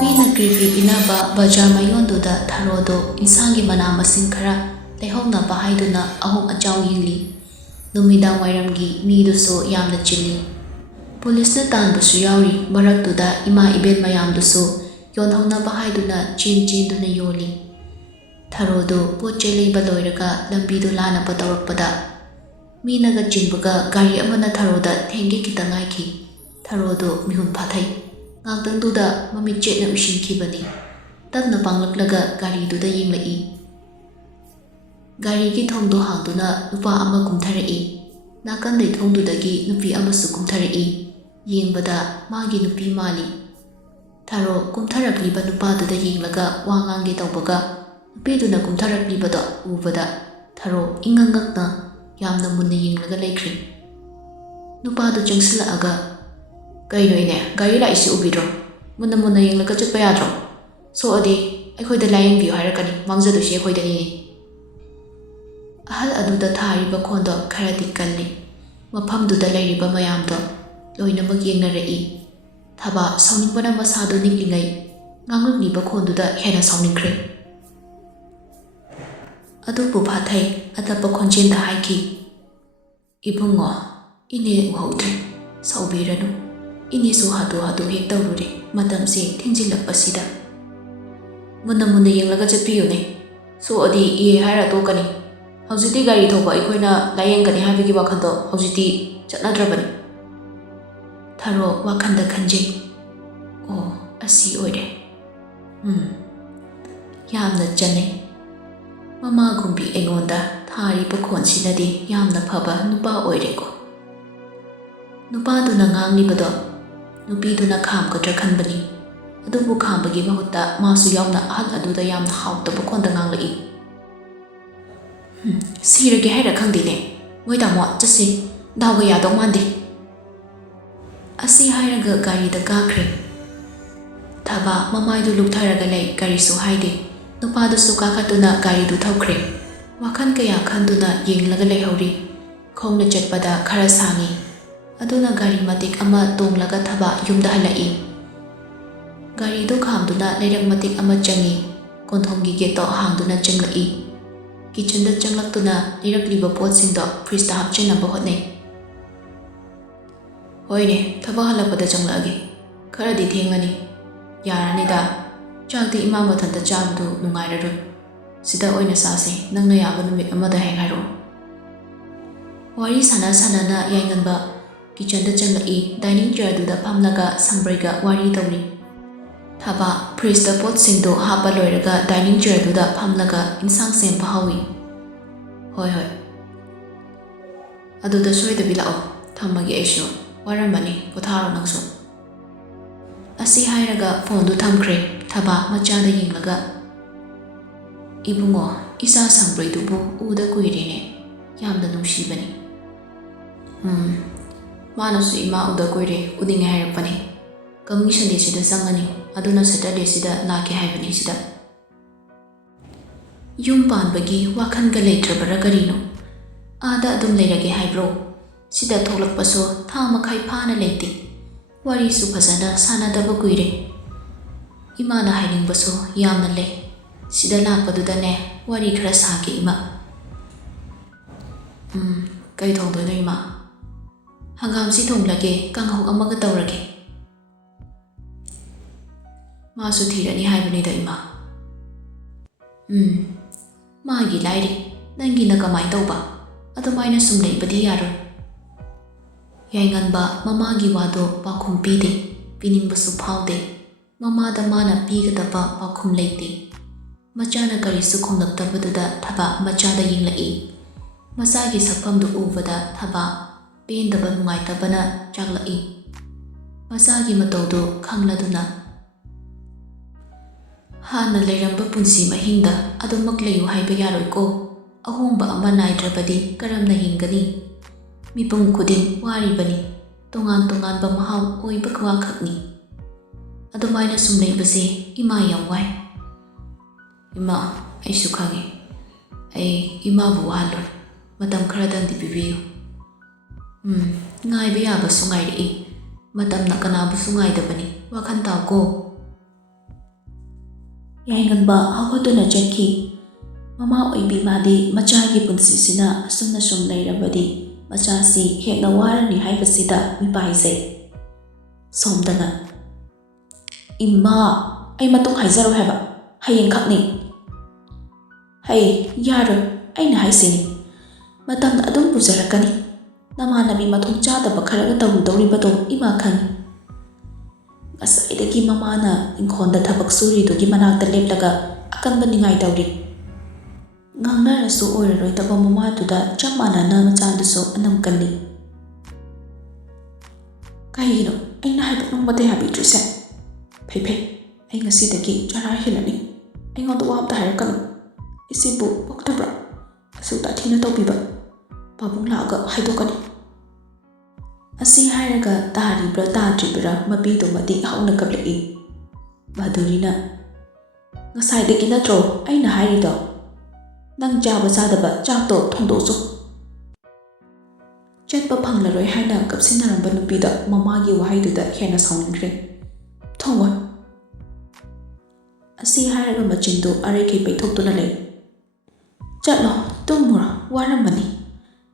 ꯃꯤꯅ ꯀ꯭ꯔꯤꯀ꯭ꯔꯤ ꯄꯤꯅꯕ ꯕꯖꯥꯔ ꯃꯌꯣꯟꯗꯨꯗ ꯊꯔꯣꯗꯣ ꯏꯟꯁꯥꯡꯒꯤ ꯃꯅꯥ ꯃꯁꯤꯡ ꯈꯔ ꯂꯩꯍꯧꯅꯕ ꯍꯥꯏꯗꯨꯅ ꯑꯍꯣꯡ ꯑꯆꯥꯎ ꯌꯦꯡꯂꯤ꯫ ꯅꯨꯃꯤꯗꯥꯡ ꯋꯥꯏꯔꯝꯒꯤ ꯃꯤꯗꯨꯁꯨ ꯌꯥꯝꯅ ꯆꯤꯜꯂꯤ꯫ ꯄꯨꯂꯤꯁꯅ ꯇꯥꯟꯕꯁꯨ ꯌꯥꯎꯔꯤ꯫ ꯃꯔꯛꯇꯨꯗ ꯏꯃꯥ ꯏꯕꯦꯟ ꯃꯌꯥꯝꯗꯨꯁꯨ ꯌꯣꯟꯍꯧꯅꯕ ꯍꯥꯏꯗꯨꯅ ꯆꯦꯟꯗꯨꯅ ꯌꯣꯜꯂꯤ꯫ ꯊꯔꯣꯗꯨ ꯄꯣꯠ ꯆꯩ ꯂꯩꯕ ꯂꯣꯏꯔꯒ ꯂꯝꯕꯤꯗꯨ ꯂꯥꯟꯅꯕ ꯇꯧꯔꯛꯄꯗ ꯃꯤꯅꯒ ꯆꯤꯟꯕꯒ ꯒꯥꯔꯤ ꯑꯃꯅ ꯊꯔꯣꯗ ꯊꯦꯡꯒꯦ ꯈꯤꯇꯪ ꯉꯥꯏꯈꯤ꯫ ꯊꯔꯣꯗꯨ ꯃꯤꯍꯨꯟ ꯐꯥꯊꯩ꯫ ꯉꯥꯛꯇꯪꯗꯨꯗ ꯃꯃꯤꯠ ꯆꯦꯠꯅ ꯎꯏꯁꯤꯟꯈꯤꯕꯅꯤ꯫ ꯇꯞꯅ ꯄꯥꯡꯂꯛꯂꯒ ꯒꯥꯔꯤꯗꯨꯗ ꯌꯦꯡꯂꯛꯏ꯫ ꯒꯥꯔꯤꯒꯤ ꯊꯣꯡꯗꯣ ꯍꯥꯡꯗꯨꯅ ꯅꯨꯄꯥ ꯑꯃ ꯀꯨꯝꯊꯔꯛꯏ꯫ ꯅꯥꯀꯟꯗꯩ ꯊꯣꯡꯗꯨꯗꯒꯤ ꯅꯨꯄꯤ ꯑꯃꯁꯨ ꯀꯨꯝꯊꯔꯛꯏ꯫ ꯌꯦꯡꯕꯗ ꯃꯥꯒꯤ ꯅꯨꯄꯤ ꯃꯥꯜꯂꯤ꯫ ꯊꯔꯣ ꯀꯨꯝꯊꯔꯛꯂꯤꯕ ꯅꯨꯄꯥꯗꯨꯗ ꯌꯦꯡꯂꯒ ꯋꯥ ꯉꯥꯡꯒꯦ ꯇꯧꯕꯒ ꯅꯨꯄꯤꯗꯨꯅ ꯀꯨꯝꯊꯔꯛꯂꯤꯕꯗꯣ ꯎꯕꯗ ꯊꯔꯣ ꯏꯉꯛ ꯉꯛꯅ ꯌꯥꯝꯅ ꯃꯨꯟꯅ ꯌꯦꯡꯂꯒ ꯂꯩꯈ꯭ꯔꯦ꯫ ꯅꯨꯄꯥꯗꯨ ꯆꯪꯁꯤꯜꯂꯛꯑꯒ "ꯀꯩꯅꯣ ꯏꯅꯦ, ꯒꯥꯔꯤ ꯂꯥꯛꯏꯁꯤ ꯎꯕꯤꯗ꯭ꯔꯣ? ꯃꯨꯟꯅ ꯃꯨꯟꯅ ꯌꯦꯡꯂꯒ ꯆꯠꯄ ꯌꯥꯗ꯭ꯔꯣ? ꯁꯣꯛꯑꯗꯤ ꯑꯩꯈꯣꯏꯗ ꯂꯥꯌꯦꯡꯕꯤꯌꯨ ꯍꯥꯏꯔꯛꯀꯅꯤ, ꯃꯥꯡꯖꯗꯣꯏꯁꯤ ꯑꯩꯈꯣꯏꯗꯅꯤꯅꯦ"꯫ ꯑꯍꯜ ꯑꯗꯨꯗ ꯊꯥꯔꯤꯕ ꯈꯣꯟꯗꯣ ꯈꯔꯗꯤ ꯀꯜꯂꯤ꯫ ꯃꯐꯝꯗꯨꯗ ꯂꯩꯔꯤꯕ ꯃꯌꯥꯝꯗꯣ ꯂꯣꯏꯅꯃꯛ ꯌꯦꯡꯅꯔꯛꯏ꯫ ꯊꯕꯥ ꯁꯥꯎꯅꯤꯡꯕꯅ ꯃꯁꯥꯗꯨ ꯅꯤꯛꯂꯤꯉꯩ ꯉꯥꯡꯂꯛꯂꯤꯕ ꯈꯣꯟꯗꯨꯗ ꯍꯦꯟꯅ ꯁꯥꯎꯅꯤꯡꯈ꯭ꯔꯦ꯫ ꯑꯗꯨꯕꯨ ꯐꯥꯊꯩ ꯑꯇꯞꯄ ꯈꯣꯟꯖꯦꯜꯗ ꯍꯥꯏꯈꯤ, "ꯏꯕꯨꯡꯉꯣ, ꯏꯅꯦ ꯎꯍꯧꯗ꯭ꯔꯦ, ꯁꯥꯎꯕꯤꯔꯅꯨ꯫ ꯏꯅꯦꯁꯨ ꯍꯥꯊꯨ ꯍꯦꯛ ꯇꯧꯔꯨꯔꯦ ꯃꯇꯝꯁꯦ ꯊꯦꯡꯖꯤꯜꯂꯛꯄꯁꯤꯗ꯫ ꯃꯨꯟꯅ ꯌꯦꯡꯂꯒ ꯆꯠꯄꯤꯌꯨꯅꯦ꯫ ꯁꯣꯛꯑꯗꯤ ꯏꯍꯦ ꯍꯥꯏꯔ ꯇꯣꯛꯀꯅꯤ꯫ ꯍꯧꯖꯤꯛꯇꯤ ꯒꯥꯔꯤ ꯊꯧꯕ ꯑꯩꯈꯣꯏꯅ ꯂꯥꯌꯦꯡꯒꯅꯤ ꯍꯥꯏꯕꯒꯤ ꯋꯥꯈꯜꯗꯣ ꯍꯧꯖꯤꯛꯇꯤ ꯆꯠꯅꯗ꯭ꯔꯕꯅꯤ"꯫ ꯊꯔꯣ ꯋꯥꯈꯜꯗ ꯈꯟꯖꯩ, "ꯑꯣ, ꯑꯁꯤ ꯑꯣꯏꯔꯦ꯫ ꯌꯥꯝꯅ ꯆꯟꯅꯩ꯫ ꯃꯃꯥꯒꯨꯝꯕꯤ ꯑꯩꯉꯣꯟꯗ ꯊꯥꯔꯤꯕ ꯈꯣꯟꯁꯤꯅꯗꯤ ꯌꯥꯝꯅ ꯐꯕ ꯅꯨꯄꯥ ꯑꯣꯏꯔꯦꯀꯣ"꯫ ꯅꯨꯄꯥꯗꯨꯅ ꯉꯥꯡꯂꯤꯕꯗꯣ ꯅꯨꯄꯤꯗꯨꯅ ꯈꯥꯝꯒꯗ꯭ꯔꯥ ꯈꯟꯕꯅꯤ꯫ ꯑꯗꯨꯕꯨ ꯈꯥꯝꯕꯒꯤ ꯃꯍꯨꯠꯇ ꯃꯥꯁꯨ ꯌꯥꯎꯅ ꯑꯍꯜ ꯑꯗꯨꯗ ꯌꯥꯝꯅ ꯍꯥꯎꯇꯕ ꯈꯣꯟꯗ ꯉꯥꯡꯂꯛꯏ, "ꯁꯤꯔꯒꯦ ꯍꯥꯏꯔ ꯈꯪꯗꯦꯅꯦ꯫ ꯃꯣꯏ ꯇꯥꯃꯣ, ꯆꯠꯁꯤ, ꯗꯥꯎꯒ ꯌꯥꯗꯧ ꯃꯥꯟꯗꯦ"꯫ ꯑꯁꯤ ꯍꯥꯏꯔꯒ ꯒꯥꯔꯤꯗ ꯀꯥꯈ꯭ꯔꯦ꯫ ꯊꯕꯥ ꯃꯃꯥꯏꯗꯨ ꯂꯨꯛꯊꯔꯒ ꯂꯩ, ꯀꯔꯤꯁꯨ ꯍꯥꯏꯗꯦ꯫ ꯅꯨꯄꯥꯗꯨꯁꯨ ꯀꯥꯈꯠꯇꯨꯅ ꯒꯥꯔꯤꯗꯨ ꯊꯧꯈ꯭ꯔꯦ꯫ ꯋꯥꯈꯜ ꯀꯌꯥ ꯈꯟꯗꯨꯅ ꯌꯦꯡꯂꯒ ꯂꯩꯍꯧꯔꯤ꯫ ꯈꯣꯡꯅ ꯆꯠꯄꯗ ꯈꯔ ꯁꯥꯡꯉꯤ꯫ ꯑꯗꯨꯅ ꯒꯥꯔꯤ ꯃꯇꯦꯛ ꯑꯃ ꯇꯣꯡꯂꯒ ꯊꯕꯥ ꯌꯨꯝꯗ ꯍꯜꯂꯛꯏ꯫ ꯒꯥꯔꯤꯗꯨ ꯈꯥꯝꯗꯨꯅ ꯂꯩꯔꯛ ꯃꯇꯦꯛ ꯑꯃ ꯆꯪꯉꯤ꯫ ꯀꯣꯟꯊꯣꯡꯒꯤ ꯒꯦꯠꯇꯣ ꯍꯥꯡꯗꯨꯅ ꯆꯪꯂꯛꯏ꯫ ꯀꯤꯆꯟꯗ ꯆꯪꯂꯛꯇꯨꯅ ꯂꯩꯔꯛꯂꯤꯕ ꯄꯣꯠꯁꯤꯡꯗꯣ ꯐ꯭ꯔꯤꯖꯇ ꯍꯥꯞꯆꯤꯟꯅꯕ ꯍꯣꯠꯅꯩ꯫ "ꯍꯣꯏꯅꯦ, ꯊꯕꯛ ꯍꯜꯂꯛꯄꯗ ꯆꯪꯂꯛꯑꯒꯦ꯫ ꯈꯔꯗꯤ ꯊꯦꯡꯉꯅꯤ꯫ ꯌꯥꯔꯅꯤꯗ, ꯆꯥꯛꯇꯤ ꯏꯃꯥ ꯃꯊꯟꯇ ꯆꯥꯕꯗꯨ ꯅꯨꯡꯉꯥꯏꯔꯔꯣꯏ꯫ ꯁꯤꯗ ꯑꯣꯏꯅ ꯆꯥꯁꯤ, ꯅꯪꯅ ꯌꯥꯕ ꯅꯨꯃꯤꯠ ꯑꯃꯗ ꯍꯦꯛ ꯍꯥꯏꯔꯛꯑꯣ"꯫ ꯋꯥꯔꯤ ꯁꯥꯟꯅ ꯌꯥꯏꯉꯟꯕ ꯀꯤꯆꯟꯗ ꯆꯪꯂꯛꯏ꯫ ꯗꯥꯏꯅꯤꯡ ꯆꯦꯌꯔꯗꯨꯗ ꯐꯝꯂꯒ ꯁꯪꯕ꯭ꯔꯩꯒ ꯋꯥꯔꯤ ꯇꯧꯔꯤ꯫ ꯊꯕꯥ ꯐ꯭ꯔꯤꯖꯇ ꯄꯣꯠꯁꯤꯡꯗꯨ ꯍꯥꯞꯄ ꯂꯣꯏꯔꯒ ꯗꯥꯏꯅꯤꯡ ꯆꯦꯌꯔꯗꯨꯗ ꯐꯝꯂꯒ ꯏꯟꯁꯥꯡ ꯁꯦꯝꯕ ꯍꯧꯏ꯫ "ꯍꯣꯏ, ꯑꯗꯨꯗ ꯁꯣꯏꯗꯕꯤ ꯂꯥꯛꯑꯣ꯫ ꯊꯝꯃꯒꯦ ꯑꯩꯁꯨ, ꯋꯥꯔꯝꯃꯅꯤ, ꯄꯣꯊꯥꯔꯣ ꯅꯪꯁꯨ"꯫ ꯑꯁꯤ ꯍꯥꯏꯔꯒ ꯐꯣꯟꯗꯨ ꯊꯝꯈ꯭ꯔꯦ꯫ ꯊꯕꯥ ꯃꯆꯥꯗ ꯌꯦꯡꯂꯒ, "ꯏꯕꯨꯡꯉꯣ, ꯏꯆꯥ ꯁꯪꯕ꯭ꯔꯩꯗꯨꯕꯨ ꯎꯗ ꯀꯨꯏꯔꯦꯅꯦ, ꯌꯥꯝꯅ ꯅꯨꯡꯁꯤꯕꯅꯤ"꯫ ꯃꯥꯅꯁꯨ "ꯏꯃꯥ ꯎꯗ ꯀꯨꯏꯔꯦ, ꯎꯅꯤꯡꯉꯦ" ꯍꯥꯏꯔꯛꯄꯅꯤ꯫ "ꯀꯃꯤꯡ ꯁꯟꯗꯦꯁꯤꯗ ꯆꯪꯉꯅꯤ, ꯑꯗꯨꯅ ꯁꯦꯇꯔꯗꯦꯁꯤꯗ ꯂꯥꯛꯀꯦ ꯍꯥꯏꯕꯅꯤ ꯁꯤꯗ"꯫ ꯌꯨꯝ ꯄꯥꯟꯕꯒꯤ ꯋꯥꯈꯜꯒ ꯂꯩꯇ꯭ꯔꯕꯔꯥ ꯀꯔꯤꯅꯣ? ꯑꯥꯗ ꯑꯗꯨꯝ ꯂꯩꯔꯒꯦ ꯍꯥꯏꯕ꯭ꯔꯣ? ꯁꯤꯗ ꯊꯣꯛꯂꯛꯄꯁꯨ ꯊꯥ ꯃꯈꯥꯏ ꯐꯥꯅ ꯂꯩꯇꯦ꯫ ꯋꯥꯔꯤꯁꯨ ꯐꯖꯅ ꯁꯥꯟꯅꯗꯕ ꯀꯨꯏꯔꯦ꯫ ꯏꯃꯥꯅ ꯍꯥꯏꯅꯤꯡꯕꯁꯨ ꯌꯥꯝꯅ ꯂꯩ꯫ ꯁꯤꯗ ꯂꯥꯛꯄꯗꯨꯗꯅꯦ ꯋꯥꯔꯤ ꯈꯔ ꯁꯥꯒꯦ ꯏꯃꯥ"꯫ "ꯀꯩ ꯊꯣꯡꯗꯣꯏꯅꯣ ꯏꯃꯥ"꯫ "ꯍꯪꯒꯥꯝꯁꯤ ꯊꯣꯡꯂꯒꯦ, ꯀꯥꯡꯍꯧ ꯑꯃꯒ ꯇꯧꯔꯒꯦ"꯫ "ꯃꯥꯁꯨ ꯊꯤꯔꯅꯤ ꯍꯥꯏꯕꯅꯤꯗ ꯏꯃꯥ"꯫ "ꯃꯥꯒꯤ ꯂꯥꯏꯔꯤ, ꯅꯪꯒꯤꯅ ꯀꯃꯥꯏ ꯇꯧꯕ? ꯑꯗꯨꯃꯥꯏꯅ ꯁꯨꯝ ꯂꯩꯕꯗꯤ ꯌꯥꯔꯣꯏ"꯫ ꯌꯥꯏꯉꯟꯕ ꯃꯃꯥꯒꯤ ꯋꯥꯗꯣ ꯄꯥꯎꯈꯨꯝ ꯄꯤꯗꯦ, ꯄꯤꯅꯤꯡꯕꯁꯨ ꯐꯥꯎꯗꯦ꯫ ꯃꯃꯥꯗ ꯃꯥꯅ ꯄꯤꯒꯗꯕ ꯄꯥꯎꯈꯨꯝ ꯂꯩꯇꯦ꯫ ꯃꯆꯥꯅ ꯀꯔꯤꯁꯨ ꯈꯨꯝꯂꯛꯇꯕꯗꯨꯗ ꯊꯕꯥ ꯃꯆꯥꯗ ꯌꯦꯡꯂꯛꯏ꯫ ꯃꯆꯥꯒꯤ ꯁꯛꯐꯝꯗꯨ ꯎꯕꯗ ꯊꯕꯥ ꯄꯦꯟꯗꯕ ꯅꯨꯡꯉꯥꯏꯇꯕꯅ ꯆꯥꯛꯂꯛꯏ꯫ ꯃꯆꯥꯒꯤ ꯃꯇꯧꯗꯨ ꯈꯪꯂꯗꯨꯅ, "ꯍꯥꯟꯅ ꯂꯩꯔꯝꯕ ꯄꯨꯟꯁꯤ ꯃꯍꯤꯡꯗ ꯑꯗꯨꯃꯛ ꯂꯩꯌꯨ ꯍꯥꯏꯕ ꯌꯥꯔꯣꯏꯀꯣ꯫ ꯑꯍꯣꯡꯕ ꯑꯃ ꯅꯥꯏꯗ꯭ꯔꯕꯗꯤ ꯀꯔꯝꯅ ꯍꯤꯡꯒꯅꯤ? ꯃꯤꯄꯨꯝ ꯈꯨꯗꯤꯡ ꯋꯥꯔꯤꯕꯅꯤ, ꯇꯣꯉꯥꯟ ꯇꯣꯉꯥꯟꯕ ꯃꯍꯥꯎ ꯑꯣꯏꯕ ꯋꯥꯈꯛꯅꯤ꯫ ꯑꯗꯨꯃꯥꯏꯅ ꯁꯨꯝ ꯂꯩꯕꯁꯦ ꯏꯃꯥ ꯌꯥꯝ ꯋꯥꯏ"꯫ "ꯏꯃꯥ, ꯑꯩꯁꯨ ꯈꯪꯉꯤ꯫ ꯑꯩ ꯏꯃꯥꯕꯨ ꯋꯥꯍꯜꯂꯣꯏ, ꯃꯇꯝ ꯈꯔꯗꯪꯗꯤ ꯄꯤꯕꯤꯌꯨ"꯫ ꯉꯥꯏꯕ ꯌꯥꯕꯁꯨ ꯉꯥꯏꯔꯛꯏ꯫ ꯃꯇꯝꯅ ꯀꯅꯥꯕꯨꯁꯨ ꯉꯥꯏꯗꯕꯅꯤ, ꯋꯥꯈꯜ ꯇꯥꯎꯀꯣ꯫ ꯌꯥꯏꯉꯟꯕ ꯍꯧꯒꯠꯇꯨꯅ ꯆꯠꯈꯤ꯫ ꯃꯃꯥ ꯑꯣꯏꯕꯤ ꯃꯥꯗꯤ ꯃꯆꯥꯒꯤ ꯄꯨꯟꯁꯤꯁꯤꯅ ꯑꯁꯨꯝꯅ ꯁꯨꯝ ꯂꯩꯔꯕꯗꯤ ꯃꯆꯥꯁꯤ ꯍꯦꯟꯅ ꯋꯥꯔꯅꯤ ꯍꯥꯏꯕꯁꯤꯗ ꯃꯤꯄꯥꯏꯖꯩ꯫ ꯁꯣꯝꯗꯅ ꯏꯃꯥ, ꯑꯩ ꯃꯇꯨꯡ ꯍꯥꯏꯖꯔꯣꯏ ꯍꯥꯏꯕ, ꯍꯌꯦꯡꯈꯛꯅꯤ꯫ ꯌꯥꯔꯣꯏ, ꯑꯩꯅ ꯍꯥꯏꯁꯤꯅꯤ, ꯃꯇꯝꯅ ꯑꯗꯨꯝ ꯄꯨꯖꯔꯛꯀꯅꯤ꯫ ꯅꯃꯥꯟꯅꯕꯤ ꯃꯊꯣꯡ ꯆꯥꯗꯕ ꯈꯔꯒ ꯇꯧꯔꯨꯗꯧꯔꯤꯕꯗꯣ ꯏꯃꯥ ꯈꯪꯏ꯫ ꯉꯁꯥꯏꯗꯒꯤ ꯃꯃꯥꯅ ꯏꯪꯈꯣꯜꯗ ꯊꯕꯛ ꯁꯨꯔꯤꯗꯨꯒꯤ ꯃꯅꯥꯛꯇ ꯂꯦꯞꯂꯒ ꯑꯀꯟꯕ ꯅꯤꯡꯉꯥꯏ ꯇꯧꯔꯤ꯫ ꯉꯥꯡꯅꯔꯁꯨ ꯑꯣꯏꯔꯔꯣꯏꯗꯕ ꯃꯃꯥꯗꯨꯗ ꯆꯞ ꯃꯥꯟꯅꯅ ꯃꯆꯥꯗꯨꯁꯨ ꯑꯅꯝ ꯀꯜꯂꯤ꯫ ꯀꯩꯒꯤꯅꯣ ꯑꯩꯅ ꯍꯥꯏꯕ ꯅꯣꯡꯃꯇ ꯌꯥꯕꯤꯗ꯭ꯔꯤꯁꯦ? ꯐꯩ, ꯑꯩ ꯉꯁꯤꯗꯒꯤ ꯆꯔꯥ ꯍꯦꯜꯂꯅꯤ꯫ ꯑꯩꯉꯣꯟꯗ ꯋꯥ ꯑꯝꯇ ꯍꯥꯏꯔꯛꯀꯅꯨ꯫ ꯏꯆꯦꯕꯨ ꯄꯣꯛꯇꯕ꯭ꯔꯥ? ꯑꯁꯨꯛ ꯇꯥꯊꯤꯅ ꯇꯧꯕꯤꯕ? ꯄꯥꯕꯨꯡ ꯂꯥꯛꯑꯒ ꯍꯥꯏꯗꯣꯛꯀꯅꯤ꯫ ꯑꯁꯤ ꯍꯥꯏꯔꯒ ꯇꯥꯔꯤꯕ꯭ꯔꯥ ꯇꯥꯗ꯭ꯔꯤꯕ꯭ꯔꯥ ꯃꯄꯤꯗꯨꯃꯗꯤ ꯍꯧꯅ ꯀꯞꯂꯛꯏ꯫ ꯃꯥꯙꯨꯔꯤꯅ ꯉꯁꯥꯏꯗꯒꯤ ꯅꯠꯇ꯭ꯔꯣ ꯑꯩꯅ ꯍꯥꯏꯔꯤꯗꯣ? ꯅꯪ ꯆꯥꯕ ꯆꯥꯗꯕ ꯆꯥꯛꯇꯣ ꯊꯣꯡꯗꯣꯛꯆꯣ꯫ ꯆꯠꯄ ꯐꯪꯂꯔꯣꯏ ꯍꯥꯏꯅ ꯀꯞꯁꯤꯟꯅꯔꯝꯕ ꯅꯨꯄꯤꯗ ꯃꯃꯥꯒꯤ ꯋꯥꯍꯩꯗꯨꯗ ꯍꯦꯟꯅ ꯁꯥꯎꯅꯤꯡꯈ꯭ꯔꯦ꯫ ꯊꯣꯡꯉꯣꯏ꯫ ꯑꯁꯤ ꯍꯥꯏꯔꯒ ꯃꯆꯤꯟꯗꯨ ꯑꯔꯩꯈꯩ ꯄꯩꯊꯣꯛꯇꯨꯅ ꯂꯩ꯫ ꯆꯠꯂꯣ, ꯇꯨꯝꯃꯨꯔꯣ, ꯋꯥꯔꯝꯃꯅꯤ꯫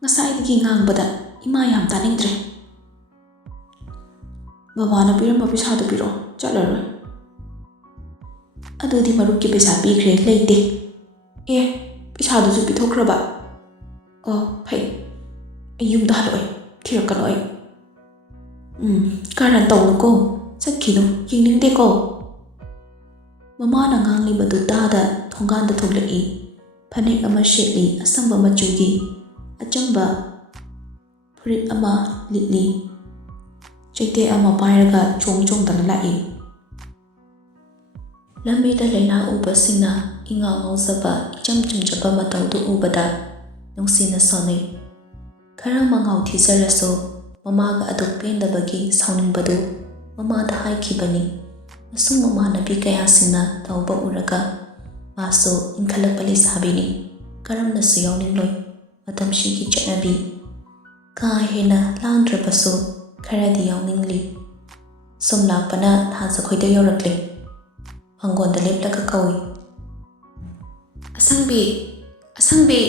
ꯉꯁꯥꯏꯗꯒꯤ ꯉꯥꯡꯕꯗ ꯏꯃꯥ ꯌꯥꯝ ꯇꯥꯅꯤꯡꯗ꯭ꯔꯦ꯫ ꯕꯕꯥꯅ ꯄꯤꯔꯝꯕ ꯄꯩꯁꯥꯗꯨ ꯄꯤꯔꯛꯑꯣ, ꯆꯠꯂꯔꯣꯏ꯫ ꯑꯗꯨꯗꯤ ꯃꯔꯨꯞꯀꯤ ꯄꯩꯁꯥ ꯄꯤꯈ꯭ꯔꯦ, ꯂꯩꯇꯦ꯫ ꯄꯩꯁꯥꯗꯨꯁꯨ ꯄꯤꯊꯣꯛꯈ꯭ꯔꯕ? ꯑꯣ, ꯐꯩ, ꯑꯩ ꯌꯨꯝꯗ ꯍꯜꯂꯛꯑꯣꯏ, ꯊꯤꯔꯛꯀꯅꯨ ꯑꯩ꯫ ꯀꯔꯟ ꯇꯧꯅꯨꯀꯣ, ꯆꯠꯈꯤꯅꯨ, ꯌꯦꯡꯅꯤꯡꯗꯦꯀꯣ꯫ ꯃꯃꯥꯅ ꯉꯥꯡꯂꯤꯕꯗꯨ ꯇꯥꯗ ꯊꯣꯡꯒꯥꯟꯗ ꯊꯣꯛꯂꯛꯏ꯫ ꯐꯅꯦꯛ ꯑꯃ ꯁꯦꯠꯂꯤ, ꯑꯁꯪꯕ ꯃꯆꯨꯒꯤ, ꯑꯆꯝꯕ ꯐꯨꯔꯤꯠ ꯑꯃ ꯂꯤꯠꯂꯤ, ꯆꯩꯇꯦꯛ ꯑꯃ ꯄꯥꯏꯔꯒ ꯆꯣꯡꯗꯅ ꯂꯥꯛꯏ꯫ ꯂꯝꯕꯤꯗ ꯂꯩꯅꯥ ꯎꯕꯁꯤꯡꯅ ꯏꯉꯥꯎ ꯉꯥꯎꯖꯕ ꯏꯆꯝ ꯆꯝꯖꯕ ꯃꯇꯧꯗꯨ ꯎꯕꯗ ꯅꯨꯡꯁꯤꯅ ꯁꯣꯟꯅꯩ꯫ ꯈꯔ ꯃꯉꯥꯎ ꯊꯤꯖꯔꯁꯨ ꯃꯃꯥꯒ ꯑꯗꯨꯛ ꯄꯦꯟꯗꯕꯒꯤ ꯁꯥꯎꯅꯤꯡꯕꯗꯨ ꯃꯃꯥꯗ ꯍꯥꯏꯈꯤꯕꯅꯤ꯫ ꯑꯃꯁꯨꯡ ꯃꯃꯥꯟꯅꯕꯤ ꯀꯌꯥꯁꯤꯡꯅ ꯇꯧꯕ ꯎꯔꯒ ꯃꯥꯁꯨ ꯏꯟꯈꯠꯂꯛꯄ ꯂꯩꯁꯥꯕꯤꯅꯤ, ꯀꯔꯝꯅꯁꯨ ꯌꯥꯎꯅꯤꯡꯂꯣꯏ ꯃꯇꯝꯁꯤꯒꯤ ꯆꯠꯅꯕꯤ꯫ ꯀꯥ ꯍꯦꯟꯅ ꯂꯥꯡꯗ꯭ꯔꯕꯁꯨ ꯈꯔꯗꯤ ꯌꯥꯎꯅꯤꯡꯂꯤ꯫ ꯁꯨꯝ ꯂꯥꯛꯄꯅ ꯊꯥꯖꯈꯣꯏꯗ ꯌꯧꯔꯛꯂꯦ꯫ ꯃꯥꯡꯒꯣꯟꯗ ꯂꯦꯞꯂꯒ ꯀꯧꯏ꯫ ꯑꯁꯪꯕꯤ,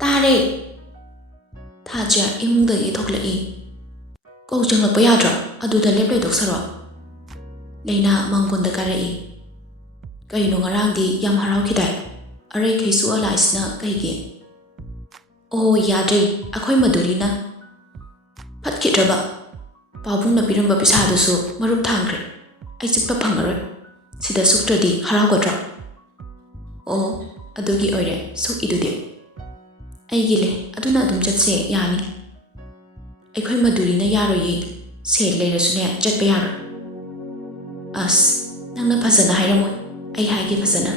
ꯇꯥꯔꯦ꯫ ꯊꯥꯖ ꯏꯃꯨꯡꯗꯒꯤ ꯊꯣꯛꯂꯛꯏ꯫ ꯀꯧ ꯆꯪꯂꯛꯄ ꯌꯥꯗ꯭ꯔꯣ? ꯑꯗꯨꯗ ꯂꯦꯞꯂꯣꯏꯗꯧ ꯁꯔꯨꯛ꯫ ꯂꯩꯅꯥ ꯃꯥꯡꯒꯣꯟꯗ ꯀꯥꯔꯛꯏ꯫ ꯀꯩꯅꯣ ꯉꯔꯥꯡꯗꯤ ꯌꯥꯝ ꯍꯔꯥꯎꯈꯤꯗꯥꯏ? ꯑꯔꯩꯈꯩ ꯁꯨꯑ ꯂꯥꯛꯏꯁꯤꯅ ꯀꯩꯒꯤ? ꯑꯣ, ꯌꯥꯗ꯭ꯔꯦ, ꯑꯩꯈꯣꯏ ꯃꯥꯙꯨꯔꯤꯅ ꯐꯠꯈꯤꯗ꯭ꯔꯕ ꯄꯥꯕꯨꯡꯅ ꯄꯤꯔꯝꯕ ꯄꯩꯁꯥꯗꯨꯁꯨ ꯃꯔꯨꯞ ꯊꯥꯡꯈ꯭ꯔꯦ꯫ ꯑꯩ ꯆꯠꯄ ꯐꯪꯉꯔꯣꯏ꯫ ꯁꯤꯗ ꯁꯨꯛꯇ꯭ꯔꯗꯤ ꯍꯔꯥꯎꯒꯗ꯭ꯔꯣ? ꯑꯣ, ꯑꯗꯨꯒꯤ ꯑꯣꯏꯔꯦ ꯁꯨꯛꯏꯗꯨꯗꯤ꯫ ꯑꯩꯒꯤ ꯂꯩ, ꯑꯗꯨꯅ ꯑꯗꯨꯝ ꯆꯠꯁꯦ, ꯌꯥꯅꯤ꯫ ꯑꯩꯈꯣꯏ ꯃꯥꯙꯨꯔꯤꯅ ꯌꯥꯔꯣꯏꯌꯦ, ꯁꯦꯜ ꯂꯩꯔꯁꯨꯅꯦ ꯆꯠꯄ ꯌꯥꯔꯣꯏ꯫ ꯑꯁ, ꯅꯪꯅ ꯐꯖꯅ ꯍꯥꯏꯔꯝꯃꯣꯏ, ꯑꯩ ꯍꯥꯏꯒꯦ ꯐꯖꯅ꯫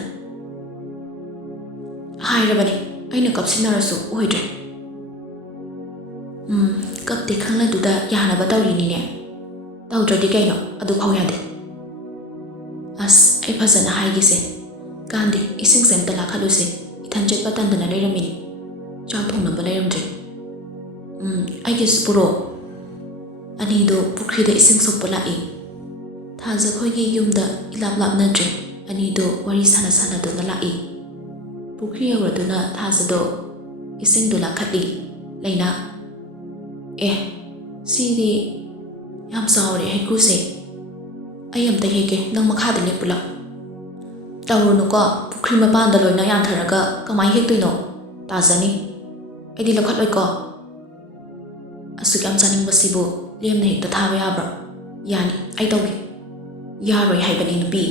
ꯍꯥꯏꯔꯕꯅꯤ, ꯑꯩꯅ ꯀꯞꯁꯤꯟꯅꯔꯁꯨ ꯑꯣꯏꯗ꯭ꯔꯦ꯫ ꯀꯞꯇꯦ ꯈꯪꯂꯗꯨꯗ ꯌꯥꯅꯕ ꯇꯧꯔꯤꯅꯤꯅꯦ꯫ ꯇꯧꯗ꯭ꯔꯗꯤ ꯀꯩꯅꯣ, ꯑꯗꯨꯐꯥꯎ ꯌꯥꯗꯦ꯫ ꯑꯁ, ꯑꯩ ꯐꯖꯅ ꯍꯥꯏꯒꯦꯁꯦ꯫ ꯀꯥꯟꯗꯦ, ꯏꯁꯤꯡꯁꯦ ꯑꯝꯇ ꯂꯥꯛꯈꯠꯂꯨꯁꯦ, ꯏꯊꯟ ꯆꯠꯄ ꯇꯟꯗꯅ ꯂꯩꯔꯝꯃꯤꯅꯤ꯫ ꯆꯥꯛ ꯊꯣꯡꯅꯕ ꯂꯩꯔꯝꯗ꯭ꯔꯦ꯫ ꯑꯩꯒꯤꯁꯨ ꯄꯨꯔꯛꯑꯣ꯫ ꯑꯅꯤꯗꯨ ꯄꯨꯈ꯭ꯔꯤꯗ ꯏꯁꯤꯡ ꯁꯣꯛꯄ ꯂꯥꯛꯏ꯫ ꯊꯥꯖꯈꯣꯏꯒꯤ ꯌꯨꯝꯗ ꯏꯂꯥꯞ ꯂꯥꯞꯅꯗ꯭ꯔꯦ꯫ ꯑꯅꯤꯗꯨ ꯋꯥꯔꯤ ꯁꯥꯟꯅꯗꯨꯅ ꯂꯥꯛꯏ꯫ ꯄꯨꯈ꯭ꯔꯤ ꯌꯧꯔꯗꯨꯅ ꯊꯥꯖꯗꯣ ꯏꯁꯤꯡꯗꯨ ꯂꯥꯛꯈꯠꯂꯤ꯫ ꯂꯩꯅꯥ, ꯁꯤꯗꯤ ꯌꯥꯝ ꯆꯥꯎꯔꯦ ꯍꯩꯀ꯭ꯔꯨꯁꯦ꯫ ꯑꯩ ꯑꯝꯇ ꯍꯦꯛꯀꯦ, ꯅꯪ ꯃꯈꯥꯗ ꯂꯦꯞꯄꯨ ꯂꯥꯎ꯫ ꯇꯧꯔꯨꯅꯨꯀꯣ, ꯄꯨꯈ꯭ꯔꯤ ꯃꯄꯥꯟꯗ ꯂꯣꯏꯅ ꯌꯥꯟꯊꯔꯒ ꯀꯃꯥꯏꯅ ꯍꯦꯛꯇꯣꯏꯅꯣ? ꯇꯥꯖꯅꯤ, ꯑꯩꯗꯤ ꯂꯧꯈꯠꯂꯣꯏꯀꯣ꯫ ꯑꯁꯨꯛ ꯌꯥꯝ ꯆꯥꯅꯤꯡꯕꯁꯤꯕꯨ ꯂꯦꯝꯅ ꯍꯦꯛꯇ ꯊꯥꯕ ꯌꯥꯕ꯭ꯔꯥ? ꯌꯥꯅꯤ, ꯑꯩ ꯇꯧꯒꯦ꯫ ꯌꯥꯔꯣꯏ ꯍꯥꯏꯕꯅꯤ ꯅꯨꯄꯤ꯫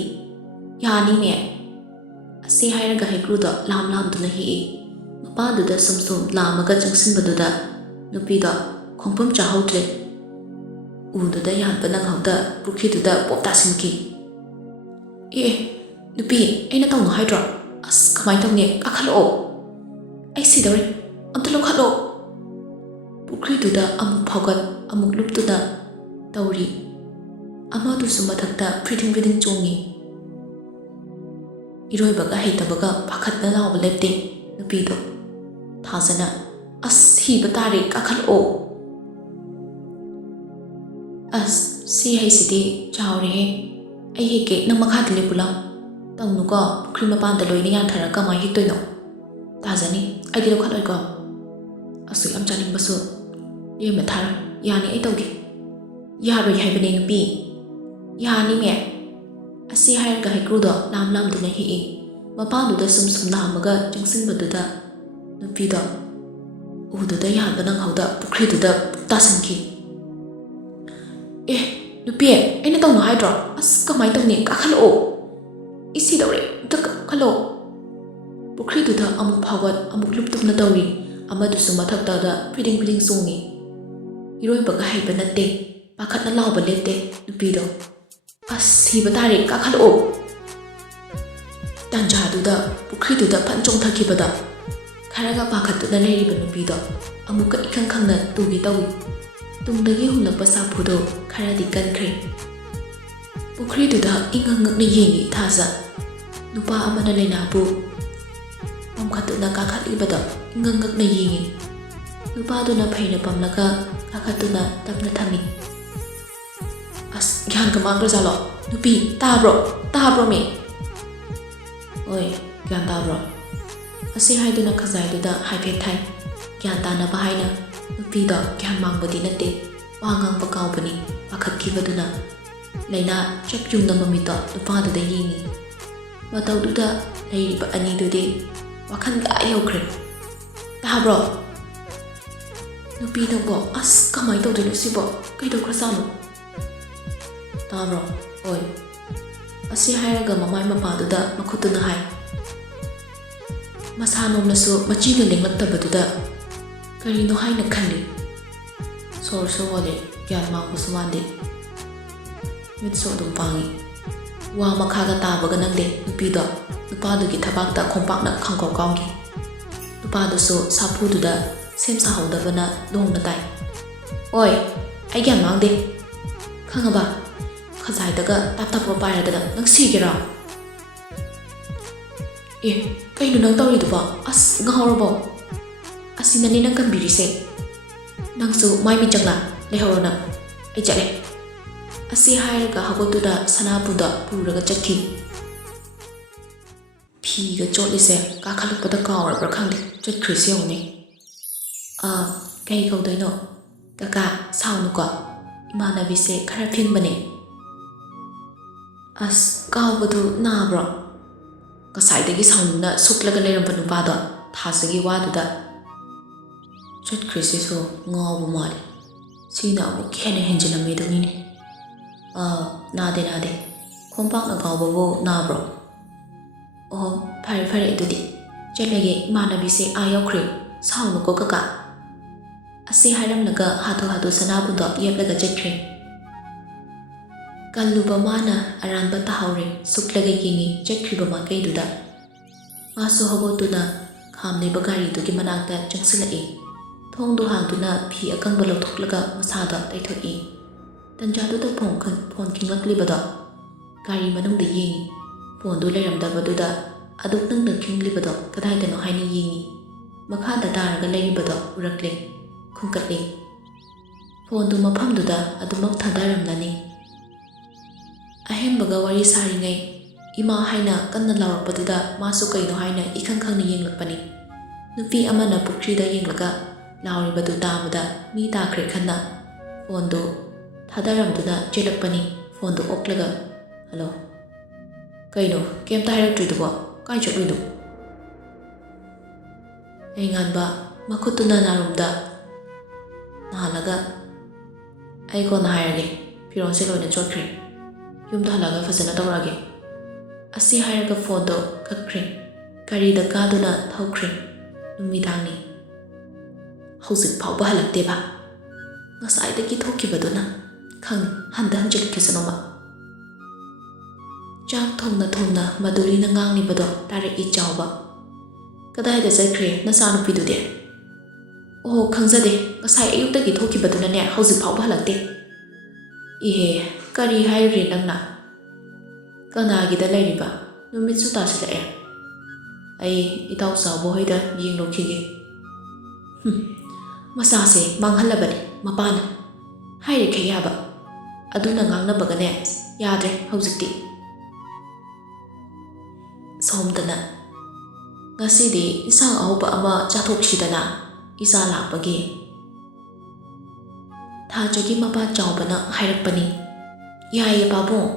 ꯌꯥꯅꯤꯅꯦ꯫ ꯑꯁꯤ ꯍꯥꯏꯔꯒ ꯍꯩꯀ꯭ꯔꯨꯗꯣ ꯂꯥꯝꯗꯨꯅ ꯍꯦꯛꯏ꯫ ꯃꯄꯥꯗꯨꯗ ꯁꯨꯝ ꯂꯥꯝꯃꯒ ꯆꯪꯁꯤꯟꯕꯗꯨꯗ ꯅꯨꯄꯤꯗꯣ ꯈꯣꯡꯐꯝ ꯆꯥꯍꯧꯗ꯭ꯔꯦ꯫ ꯎꯗꯨꯗ ꯌꯥꯟꯕ ꯅꯪꯍꯧꯗ ꯄꯨꯈ꯭ꯔꯤꯗꯨꯗ ꯄꯣꯞ ꯇꯥꯁꯤꯟꯈꯤ꯫ ꯅꯨꯄꯤ, ꯑꯩꯅ ꯇꯧꯅꯨ ꯍꯥꯏꯗ꯭ꯔꯣ? ꯑꯁ, ꯀꯃꯥꯏꯅ ꯇꯧꯅꯤ? ꯀꯥꯈꯠꯂꯛꯑꯣ꯫ ꯑꯩ ꯁꯤꯗꯧꯔꯦ, ꯑꯝꯇ ꯂꯧꯈꯠꯂꯣ꯫ ꯄꯨꯈ꯭ꯔꯤꯗꯨꯗ ꯑꯃꯨꯛ ꯐꯥꯎꯒꯠ ꯑꯃꯨꯛ ꯂꯨꯞꯇꯨꯅ ꯇꯧꯔꯤ꯫ ꯑꯃꯗꯨꯁꯨ ꯃꯊꯛꯇ ꯐ꯭ꯔꯤꯗꯤꯡ ꯆꯣꯡꯉꯤ꯫ ꯏꯔꯣꯏꯕꯒ ꯍꯩꯇꯕꯒ ꯄꯥꯈꯠꯄ ꯂꯥꯎꯕ ꯂꯦꯞꯇꯦ ꯅꯨꯄꯤꯗꯣ꯫ ꯊꯥꯖꯅ, ꯑꯁ, ꯍꯤꯕ ꯇꯥꯔꯦ, ꯀꯥꯈꯠꯂꯛꯑꯣ꯫ ꯑꯁ ꯁꯤ ꯍꯩꯁꯤꯗꯤ ꯆꯥꯎꯔꯦꯍꯦ ꯑꯩ ꯍꯦꯛꯀꯦ ꯅꯪ ꯃꯈꯥꯗ ꯂꯦꯞꯄꯨ ꯂꯥꯎ ꯇꯧꯅꯨꯀꯣ ꯄꯨꯈ꯭ꯔꯤ ꯃꯄꯥꯟꯗ ꯂꯣꯏꯅ ꯌꯥꯟꯊꯔꯒ ꯀꯃꯥꯏꯅ ꯍꯦꯛꯇꯣꯏꯅꯣ ꯇꯥꯖꯅꯤ ꯑꯩꯗꯤ ꯂꯧꯈꯠꯂꯣꯏꯀꯣ ꯑꯁꯨꯛ ꯌꯥꯝ ꯆꯥꯅꯤꯡꯕꯁꯨ ꯂꯦꯝꯅ ꯊꯥꯔꯣꯏ ꯌꯥꯅꯤ ꯑꯩ ꯇꯧꯒꯦ ꯌꯥꯔꯣꯏ ꯍꯥꯏꯕꯅꯦ ꯅꯨꯄꯤ ꯌꯥꯅꯤꯃꯦ ꯑꯁꯤ ꯍꯥꯏꯔꯒ ꯍꯩꯀ꯭ꯔꯨꯗꯣ ꯂꯥꯝ ꯂꯥꯝꯗꯨꯅ ꯍꯦꯛꯏ ꯃꯄꯥꯟꯗꯨꯗ ꯁꯨꯝ ꯂꯥꯝꯃꯒ ꯆꯪꯁꯤꯟꯕꯗꯨꯗ ꯅꯨꯄꯤꯗꯣ ꯎꯗꯨꯗ ꯌꯥꯟꯕ ꯅꯪꯍꯧꯗ ꯄꯨꯈ꯭ꯔꯤꯗꯨꯗ ꯇꯥꯁꯟꯈꯤ ꯑꯦ ꯅꯨꯄꯤ ꯑꯩꯅ ꯇꯧꯅꯣ ꯍꯥꯏꯗ꯭ꯔꯣ ꯑꯁ ꯀꯃꯥꯏꯅ ꯇꯧꯅꯤ ꯀꯥꯈꯠꯂꯛꯑꯣ ꯏꯁꯤꯗꯧꯔꯦ ꯑꯝꯇ ꯀꯥꯈꯠꯂꯛꯑꯣ ꯄꯨꯈ꯭ꯔꯤꯗꯨꯗ ꯑꯃꯨꯛ ꯐꯥꯎꯒꯠ ꯑꯃꯨꯛ ꯂꯨꯞꯇꯨꯞꯅ ꯇꯧꯔꯤ ꯑꯃꯗꯨꯁꯨ ꯃꯊꯛꯇꯗ ꯐꯤꯗꯤꯡ ꯐꯤꯗꯤꯡ ꯆꯣꯡꯉꯤ ꯏꯔꯣꯏꯕꯒ ꯍꯩꯕ ꯅꯠꯇꯦ ꯄꯥꯈꯠꯅ ꯂꯥꯎꯕ ꯂꯦꯞꯇꯦ ꯅꯨꯄꯤꯗꯣ ꯑꯁ ꯁꯤꯕ ꯇꯥꯔꯦ ꯀꯥꯈꯠꯂꯛꯑꯣ ꯇꯥꯟꯖꯥꯗꯨꯗ ꯄꯨꯈ꯭ꯔꯤꯗꯨꯗ ꯐꯟ ꯆꯣꯡꯊꯈꯤꯕꯗ ꯈꯔꯒ ꯄꯥꯈꯠꯇꯨꯅ ꯂꯩꯔꯤꯕ ꯅꯨꯄꯤꯗꯣ ꯑꯃꯨꯛꯀ ꯏꯈꯪ ꯈꯪꯅ ꯇꯨꯒꯦ ꯇꯧꯏ ꯇꯨꯡꯗꯒꯤ ꯍꯨꯝꯂꯛꯄ ꯁꯥꯐꯨꯗꯣ ꯈꯔꯗꯤ ꯀꯟꯈ꯭ꯔꯦ ꯄꯨꯈ꯭ꯔꯤꯗꯨꯗ ꯏꯉꯛ ꯉꯛꯅ ꯌꯦꯡꯉꯤ ꯏꯊꯥꯖ ꯅꯨꯄꯥ ꯑꯃꯅ ꯂꯩꯅꯥꯕꯨ ꯄꯝꯈꯠꯇꯨꯅ ꯀꯥꯈꯠꯂꯤꯕꯗꯣ ꯏꯉꯛ ꯉꯛꯅ ꯌꯦꯡꯉꯤ ꯅꯨꯄꯥꯗꯨꯅ ꯐꯩꯅ ꯄꯝꯂꯒ ꯀꯥꯈꯠꯇꯨꯅ ꯇꯞꯅ ꯊꯝꯃꯤ ꯑꯁ ꯒ꯭ꯌꯥꯟꯒ ꯃꯥꯡꯈ꯭ꯔꯖꯥꯠꯂꯣ ꯅꯨꯄꯤ ꯇꯥꯕ꯭ꯔꯣ ꯃꯤ ꯍꯣꯏ ꯒ꯭ꯌꯥꯟ ꯇꯥꯕ꯭ꯔꯣ ꯑꯁꯤ ꯍꯥꯏꯗꯨꯅ ꯈꯖꯥꯏꯗꯨꯗ ꯍꯥꯏꯐꯦꯠ ꯊꯥꯏ ꯒ꯭ꯌꯥꯟ ꯇꯥꯅꯕ ꯍꯥꯏꯅ ꯅꯨꯄꯤꯗꯣ ꯒ꯭ꯌꯥꯟ ꯃꯥꯡꯕꯗꯤ ꯅꯠꯇꯦ ꯋꯥ ꯉꯥꯡꯕ ꯀꯥꯎꯕꯅꯤ ꯄꯥꯈꯠꯈꯤꯕꯗꯨꯅ ꯂꯩꯅꯥ ꯆꯞ ꯌꯨꯡꯅ ꯃꯃꯤꯠꯇꯣ ꯅꯨꯄꯥꯗꯨꯗ ꯌꯦꯡꯉꯤ ꯃꯇꯧꯗꯨꯗ ꯂꯩꯔꯤꯕ ꯑꯅꯤꯗꯨꯗꯤ ꯋꯥꯈꯜ ꯌꯧꯈ꯭ꯔꯦ ꯇꯥꯕ꯭ꯔꯣ ꯅꯨꯄꯤꯅꯕꯣ ꯑꯁ ꯀꯃꯥꯏꯅ ꯇꯧꯗꯣꯏꯅꯣ ꯁꯤꯕꯣ ꯀꯩꯗꯧꯈ꯭ꯔꯖꯥꯠꯅꯣ ꯇꯥꯕ꯭ꯔꯣ ꯍꯣꯏ ꯑꯁꯤ ꯍꯥꯏꯔꯒ ꯃꯃꯥꯏ ꯃꯄꯥꯗꯨꯗ ꯃꯈꯨꯠꯇꯨꯅ ꯍꯥꯏ ꯃꯁꯥ ꯅꯣꯝꯅꯁꯨ ꯃꯆꯤꯒ ꯂꯦꯡꯂꯛꯇꯕꯗꯨꯗ ꯀꯔꯤꯅꯣ ꯍꯥꯏꯅ ꯈꯜꯂꯤ ꯁꯣꯔꯁꯨ ꯍꯣꯜꯂꯤ ꯒ꯭ꯌꯥꯟ ꯃꯥꯡꯕꯁꯨ ꯃꯥꯟꯗꯦ ꯃꯤꯠꯁꯨ ꯑꯗꯨꯝ ꯄꯥꯡꯉꯤ ꯋꯥ ꯃꯈꯥꯒ ꯇꯥꯕꯒ ꯅꯪꯗꯦ ꯅꯨꯄꯤꯗꯣ ꯅꯨꯄꯥꯗꯨꯒꯤ ꯊꯕꯥꯛꯇ ꯈꯣꯡꯄꯥꯛꯅ ꯈꯥꯡꯀꯥꯎ ꯀꯥꯎꯈꯤ ꯅꯨꯄꯥꯗꯨꯁꯨ ꯁꯥꯐꯨꯗꯨꯗ ꯁꯦꯝ ꯁꯥꯍꯧꯗꯕꯅ ꯂꯣꯡꯅ ꯇꯥꯏ ꯍꯣꯏ ꯑꯩ ꯒ꯭ꯌꯥꯟ ꯃꯥꯡꯗꯦ ꯈꯪꯉꯕ ꯈꯖꯥꯏꯗꯒ ꯇꯥꯞ ꯇꯥꯞꯄ ꯄꯥꯏꯔꯗꯅ ꯅꯪ ꯁꯤꯒꯦꯔꯣ ꯑꯦ ꯀꯩꯅꯣ ꯅꯪ ꯇꯧꯔꯤꯗꯨꯕꯣ ꯑꯁ ꯉꯥꯎꯔꯕꯣ ꯑꯁꯤꯅꯅꯦ ꯅꯪ ꯀꯟꯕꯤꯔꯤꯁꯦ ꯅꯪꯁꯨ ꯃꯥꯏ ꯃꯤꯆꯪꯂꯥ ꯂꯩꯍꯧꯔꯣ ꯅꯪ ꯑꯩ ꯆꯠꯂꯦ ꯑꯁꯤ ꯍꯥꯏꯔꯒ ꯍꯧꯒꯠꯇꯨꯅ ꯁꯅꯥꯕꯨꯟꯗꯣ ꯄꯨꯔꯒ ꯆꯠꯈꯤ ꯐꯤꯒ ꯆꯣꯠꯂꯤꯁꯦ ꯀꯥꯈꯠꯂꯛꯄꯗ ꯀꯥꯎꯔꯕ꯭ꯔꯥ ꯈꯪꯗꯦ ꯆꯠꯈ꯭ꯔꯤꯁꯦ ꯌꯦꯡꯉꯨꯅꯦ ꯀꯩ ꯀꯧꯗꯣꯏꯅꯣ ꯀꯀꯥ ꯁꯥꯎꯅꯨꯀꯣ ꯏꯃꯥꯟꯅꯕꯤꯁꯦ ꯈꯔ ꯐꯤꯡꯕꯅꯦ ꯑꯁ ꯀꯥꯎꯕꯗꯨ ꯅꯥꯕ꯭ꯔꯣ ꯉꯁꯥꯏꯗꯒꯤ ꯁꯥꯎꯅꯤꯡꯅ ꯁꯨꯛꯂꯒ ꯂꯩꯔꯝꯕ ꯅꯨꯄꯥꯗꯣ ꯊꯥꯖꯒꯤ ꯋꯥꯗꯨꯗ ꯆꯠꯈ꯭ꯔꯤꯁꯤꯁꯨ ꯉꯥꯎꯕ ꯃꯥꯜꯂꯤ ꯁꯤꯅ ꯑꯃꯨꯛ ꯍꯦꯟꯅ ꯍꯦꯟꯖꯤꯜꯂꯝꯃꯤꯗꯨꯅꯤꯅꯦ ꯅꯥꯗꯦ ꯈꯣꯡꯄꯥꯛꯅ ꯀꯥꯎꯕꯕꯨ ꯅꯥꯕ꯭ꯔꯣ ꯑꯣ ꯐꯔꯦ ꯑꯗꯨꯗꯤ ꯆꯠꯂꯒꯦ ꯏꯃꯥꯟꯅꯕꯤꯁꯦ ꯌꯧꯈ꯭ꯔꯦ ꯁꯥꯎꯅꯨꯀꯣ ꯀꯀꯥ ꯑꯁꯤ ꯍꯥꯏꯔꯝꯂꯒ ꯍꯥꯊꯨ ꯁꯅꯥꯕꯨꯟꯗꯣ ꯌꯦꯞꯂꯒ ꯆꯠꯈ꯭ꯔꯦ ꯀꯜꯂꯨꯕ ꯃꯥꯅ ꯑꯔꯥꯟꯕ ꯇꯥꯍꯧꯔꯦ ꯁꯨꯛꯂꯒ ꯌꯦꯡꯉꯤ ꯆꯠꯈ꯭ꯔꯤꯕ ꯃꯥꯏꯀꯩꯗꯨꯗ ꯃꯥꯁꯨ ꯍꯧꯒꯠꯇꯨꯅ ꯈꯥꯝꯂꯤꯕ ꯒꯥꯔꯤꯗꯨꯒꯤ ꯃꯅꯥꯛꯇ ꯆꯪꯁꯤꯜꯂꯛꯏ ꯊꯣꯡꯗꯨ ꯍꯥꯡꯗꯨꯅ ꯐꯤ ꯑꯀꯪꯕ ꯂꯧꯊꯣꯛꯂꯒ ꯃꯁꯥꯗ ꯇꯩꯊꯣꯛꯏ ꯇꯟꯖꯥꯗꯨꯗ ꯐꯣꯟ ꯈꯤꯡꯂꯛꯂꯤꯕꯗꯣ ꯒꯥꯔꯤ ꯃꯅꯨꯡꯗ ꯌꯦꯡꯉꯤ ꯐꯣꯟꯗꯨ ꯂꯩꯔꯝꯗꯕꯗꯨꯗ ꯑꯗꯨꯛ ꯅꯪꯅ ꯈꯤꯡꯂꯤꯕꯗꯣ ꯀꯗꯥꯏꯗꯅꯣ ꯍꯥꯏꯅ ꯌꯦꯡꯉꯤ ꯃꯈꯥꯗ ꯇꯥꯔꯒ ꯂꯩꯔꯤꯕꯗꯣ ꯎꯔꯛꯂꯦ ꯈꯨꯝꯀꯠꯂꯤ ꯐꯣꯟꯗꯨ ꯃꯐꯝꯗꯨꯗ ꯑꯗꯨꯃꯛ ꯊꯥꯗꯔꯝꯂꯅꯤ ꯑꯍꯦꯟꯕꯒ ꯋꯥꯔꯤ ꯁꯥꯔꯤꯉꯩ ꯏꯃꯥ ꯍꯥꯏꯅ ꯀꯟꯅ ꯂꯥꯎꯔꯛꯄꯗꯨꯗ ꯃꯥꯁꯨ ꯀꯩꯅꯣ ꯍꯥꯏꯅ ꯏꯈꯪ ꯈꯪꯅ ꯌꯦꯡꯂꯛꯄꯅꯤ ꯅꯨꯄꯤ ꯑꯃꯅ ꯄꯨꯈ꯭ꯔꯤꯗ ꯌꯦꯡꯂꯒ ꯂꯥꯎꯔꯤꯕꯗꯨ ꯇꯥꯕꯗ ꯃꯤ ꯇꯥꯈ꯭ꯔꯦ ꯈꯟꯅ ꯐꯣꯟꯗꯨ ꯊꯥꯗꯔꯝꯗꯨꯅ ꯆꯦꯜꯂꯛꯄꯅꯤ ꯐꯣꯟꯗꯨ ꯑꯣꯛꯂꯒ ꯍꯜꯂꯣ ꯀꯩꯅꯣ ꯀꯩꯝꯇ ꯍꯥꯏꯔꯛꯇ꯭ꯔꯤꯗꯨꯕꯣ ꯀꯥꯏ ꯆꯠꯂꯨꯏꯅꯣ ꯑꯩ ꯉꯥꯟꯕ ꯃꯈꯨꯠꯇꯨꯅ ꯅꯥꯔꯨꯝꯗ ꯅꯥꯍꯜꯂꯒ ꯑꯩ ꯀꯣꯟꯅ ꯍꯥꯏꯔꯒꯦ ꯐꯤꯔꯣꯜꯁꯦ ꯂꯣꯏꯅ ꯆꯣꯠꯈ꯭ꯔꯦ ꯌꯨꯝꯗ ꯍꯜꯂꯒ ꯐꯖꯅ ꯇꯧꯔꯛꯑꯒꯦ ꯑꯁꯤ ꯍꯥꯏꯔꯒ ꯐꯣꯟꯗꯣ ꯀꯛꯈ꯭ꯔꯦ ꯒꯥꯔꯤꯗ ꯀꯥꯗꯨꯅ ꯊꯧꯈ꯭ꯔꯦ ꯅꯨꯃꯤꯗꯥꯡꯅꯤ ꯍꯧꯖꯤꯛ ꯐꯥꯎꯕ ꯍꯜꯂꯛꯇꯦꯕ ꯉꯁꯥꯏꯗꯒꯤ ꯊꯣꯛꯈꯤꯕꯗꯨꯅ ꯈꯪꯉꯤ ꯍꯟꯖꯤꯜꯂꯛꯈꯤꯁꯅꯣꯕ ꯆꯥꯛ ꯊꯣꯡꯅ ꯃꯗꯨꯔꯤꯅ ꯉꯥꯡꯂꯤꯕꯗꯣ ꯇꯥꯔꯛꯏ ꯆꯥꯎꯕ ꯀꯗꯥꯏꯗ ꯆꯠꯈ꯭ꯔꯦ ꯅꯆꯥꯅꯨꯄꯤꯗꯨꯗꯤ ꯑꯣ ꯈꯪꯖꯗꯦ ꯉꯁꯥꯏ ꯑꯌꯨꯛꯇꯒꯤ ꯊꯣꯛꯈꯤꯕꯗꯨꯅꯅꯦ ꯍꯧꯖꯤꯛ ꯐꯥꯎꯕ ꯍꯜꯂꯛꯇꯦ ꯏꯍꯦ ꯀꯔꯤ ꯍꯥꯏꯔꯨꯔꯦ ꯅꯪꯅ ꯀꯅꯥꯒꯤꯗ ꯂꯩꯔꯤꯕ ꯅꯨꯃꯤꯠꯁꯨ ꯇꯥꯁꯤꯜꯂꯛꯑꯦ ꯑꯩ ꯏꯇꯥꯎ ꯆꯥꯎꯕ ꯍꯣꯏꯗ ꯌꯦꯡꯂꯨꯈꯤꯒꯦ ꯃꯆꯥꯁꯦ ꯃꯥꯡꯍꯜꯂꯕꯅꯤ ꯃꯄꯥꯅ ꯍꯥꯏꯔꯤꯈꯩ ꯌꯥꯕ ꯑꯗꯨꯅ ꯉꯥꯡꯅꯕꯒꯅꯦ ꯌꯥꯗ꯭ꯔꯦ ꯍꯧꯖꯤꯛꯇꯤ꯫ ꯁꯣꯝꯗꯅ ꯉꯁꯤꯗꯤ ꯏꯟꯁꯥꯡ ꯑꯍꯥꯎꯕ ꯑꯃ ꯆꯥꯊꯣꯛꯁꯤꯗꯅ ꯏꯆꯥ ꯂꯥꯛꯄꯒꯤ꯫ ꯊꯥꯖꯒꯤ ꯃꯄꯥ ꯆꯥꯎꯕꯅ ꯍꯥꯏꯔꯛꯄꯅꯤ꯫ ꯌꯥꯏꯌꯦ ꯄꯥꯕꯨꯡ,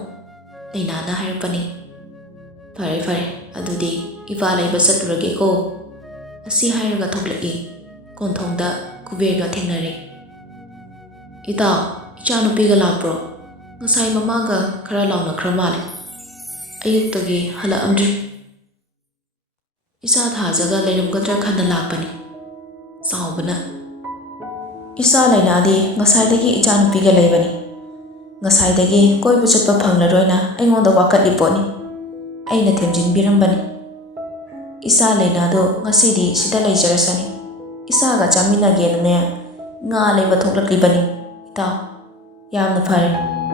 ꯂꯩꯅꯥꯅ ꯍꯥꯏꯔꯛꯄꯅꯤ꯫ ꯐꯔꯦ ꯐꯔꯦ ꯑꯗꯨꯗꯤ ꯏꯄꯥ ꯂꯩꯕ ꯆꯠꯂꯨꯔꯒꯦꯀꯣ꯫ ꯑꯁꯤ ꯍꯥꯏꯔꯒ ꯊꯣꯛꯂꯛꯏ꯫ ꯀꯣꯟꯊꯣꯡꯗ ꯀꯨꯕꯦꯔꯒ ꯊꯦꯡꯅꯔꯦ꯫ ꯏꯇꯥꯎ, ꯏꯆꯥꯅꯨꯄꯤꯒ ꯂꯥꯛꯄ꯭ꯔꯣ? ꯉꯁꯥꯏ ꯃꯃꯥꯒ ꯈꯔ ꯂꯥꯎꯅꯈ꯭ꯔ ꯃꯥꯜꯂꯦ꯫ ꯑꯌꯨꯛꯇꯒꯤ ꯍꯜꯂꯛꯑꯝꯗ꯭ꯔꯤ꯫ ꯏꯆꯥ ꯊꯥꯖꯒ ꯂꯩꯔꯝꯒꯗ꯭ꯔꯥ ꯈꯟꯅ ꯂꯥꯛꯄꯅꯤ꯫ ꯆꯥꯎꯕꯅ ꯏꯆꯥ ꯂꯩꯅꯥꯗꯤ ꯉꯁꯥꯏꯗꯒꯤ ꯏꯆꯥꯅꯨꯄꯤꯒ ꯂꯩꯕꯅꯤ꯫ ꯉꯁꯥꯏꯗꯒꯤ ꯀꯣꯏꯕ ꯆꯠꯄ ꯐꯪꯂꯔꯣꯏꯅ ꯑꯩꯉꯣꯟꯗ ꯋꯥꯀꯠꯂꯤ ꯄꯣꯠꯅꯤ꯫ ꯑꯩꯅ ꯊꯦꯝꯖꯤꯟꯕꯤꯔꯝꯕꯅꯤ꯫ ꯏꯆꯥ ꯂꯩꯅꯥꯗꯣ ꯉꯁꯤꯗꯤ ꯁꯤꯗ ꯂꯩꯖꯔꯁꯅꯤ꯫ ꯏꯆꯥꯒ ꯆꯥꯃꯤꯟꯅꯒꯦꯅꯅꯦ ꯉꯥ ꯂꯩꯕ ꯊꯣꯛꯂꯛꯂꯤꯕꯅꯤ ꯏꯇꯥꯎ꯫ ꯌꯥꯝꯅ ꯐꯔꯦ,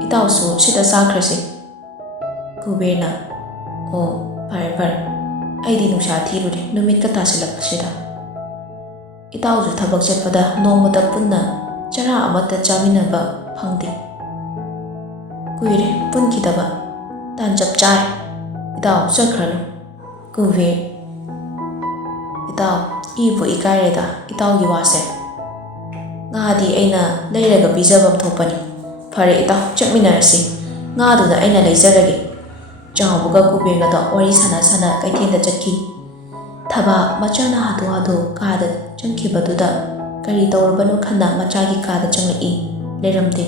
ꯏꯇꯥꯎꯁꯨ ꯁꯤꯗ ꯆꯥꯈ꯭ꯔꯁꯤ꯫ ꯀꯨꯕꯦꯔꯅ ꯑꯣ ꯐꯔꯦ ꯐꯔꯦ, ꯑꯩꯗꯤ ꯅꯨꯡꯁꯥ ꯊꯤꯔꯨꯔꯦ ꯅꯨꯃꯤꯠꯀ ꯇꯥꯁꯤꯜꯂꯛꯄꯁꯤꯗ꯫ ꯏꯇꯥꯎꯁꯨ ꯊꯕꯛ ꯆꯠꯄꯗ ꯅꯣꯡꯃꯇ ꯄꯨꯟꯅ ꯆꯔꯥ ꯑꯃꯠꯇ ꯆꯥꯃꯤꯟꯅꯕ ꯐꯪꯗꯦ꯫ ꯀꯨꯏꯔꯦ ꯄꯨꯟꯈꯤꯗꯕ, ꯇꯥꯟ ꯆꯞ ꯆꯥꯔꯦ꯫ ꯏꯇꯥꯎ ꯆꯠꯈ꯭ꯔꯅꯨ꯫ ꯀꯨꯕꯦꯔ ꯏꯇꯥꯎ, ꯏꯕꯨ ꯏꯀꯥꯏꯔꯦꯗ ꯏꯇꯥꯎꯒꯤ ꯋꯥꯁꯦ꯫ ꯉꯥꯗꯤ ꯑꯩꯅ ꯂꯩꯔꯒ ꯄꯤꯖꯐꯝ ꯊꯣꯛꯄꯅꯤ꯫ ꯐꯔꯦ ꯏꯇꯥꯎ, ꯆꯠꯃꯤꯟꯅꯔꯁꯤ꯫ ꯉꯥꯗꯨꯅ ꯑꯩꯅ ꯂꯩꯖꯔꯒꯦ꯫ ꯆꯥꯎꯕꯒ ꯀꯨꯕꯦꯔꯒꯗꯣ ꯋꯥꯔꯤ ꯁꯥꯟꯅ ꯁꯥꯟꯅ ꯀꯩꯊꯦꯜꯗ ꯆꯠꯈꯤ꯫ ꯊꯕꯥ ꯃꯆꯥꯅ ꯍꯥꯊꯨ ꯍꯥꯊꯨ ꯀꯥꯗ ꯆꯪꯈꯤꯕꯗꯨꯗ ꯀꯔꯤ ꯇꯧꯔꯕꯅꯣ ꯈꯟꯅ ꯃꯆꯥꯒꯤ ꯀꯥꯗ ꯆꯪꯂꯛꯏ꯫ ꯂꯩꯔꯝꯗꯦ꯫